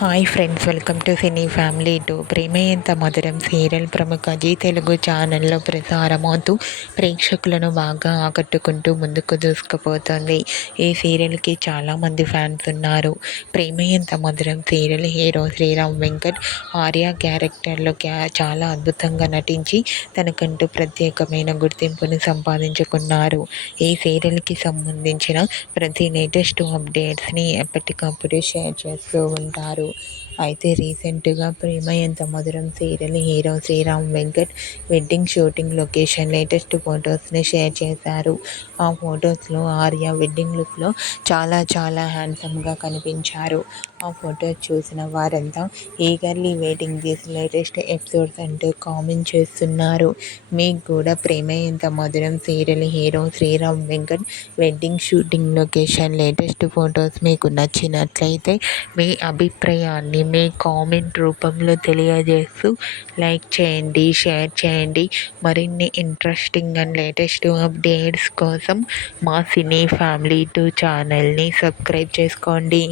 Hi friends, welcome to cine family two. Prema Entha Madhuram serial ప్రముఖ G Telugu ఛానల్లో ప్రసారమవుతూ ప్రేక్షకులను బాగా ఆకట్టుకుంటూ ముందుకు దూసుకుపోతుంది. ఈ సీరియల్కి చాలామంది ఫ్యాన్స్ ఉన్నారు. ప్రేమ ఎంత మధురం సీరియల్ హీరో శ్రీరామ్ వెంకట్ ఆర్య క్యారెక్టర్లో చాలా అద్భుతంగా నటించి తనకంటూ ప్రత్యేకమైన గుర్తింపును సంపాదించుకున్నారు. ఈ సీరియల్కి సంబంధించిన ప్రతి లేటెస్ట్ అప్డేట్స్ని ఎప్పటికప్పుడు షేర్ చేస్తూ ఉంటారు. అయితే రీసెంట్గా Prema Entha Madhuram serial hero Sriram Venkat wedding shooting location latest ఫొటోస్ని షేర్ చేశారు. ఆ ఫొటోస్లో ఆర్య వెడ్డింగ్ లుక్లో చాలా హ్యాండ్సమ్గా కనిపించారు. ఆ ఫొటోస్ చూసిన వారంతా eagerly waiting this latest episodes అంటూ కామెంట్ చేస్తున్నారు. మీకు కూడా Prema Entha Madhuram serial hero Sriram Venkat wedding shooting location latest photos మీకు నచ్చినట్లయితే మీ అభిప్రాయాన్ని మీ కామెంట్ రూపంలో తెలియజేస్తూ లైక్ చేయండి, షేర్ చేయండి. మరిన్ని ఇంట్రెస్టింగ్ అండ్ లేటెస్ట్ అప్డేట్స్ కోసం మా సినీ ఫ్యామిలీ 2 ఛానల్ని సబ్స్క్రైబ్ చేసుకోండి.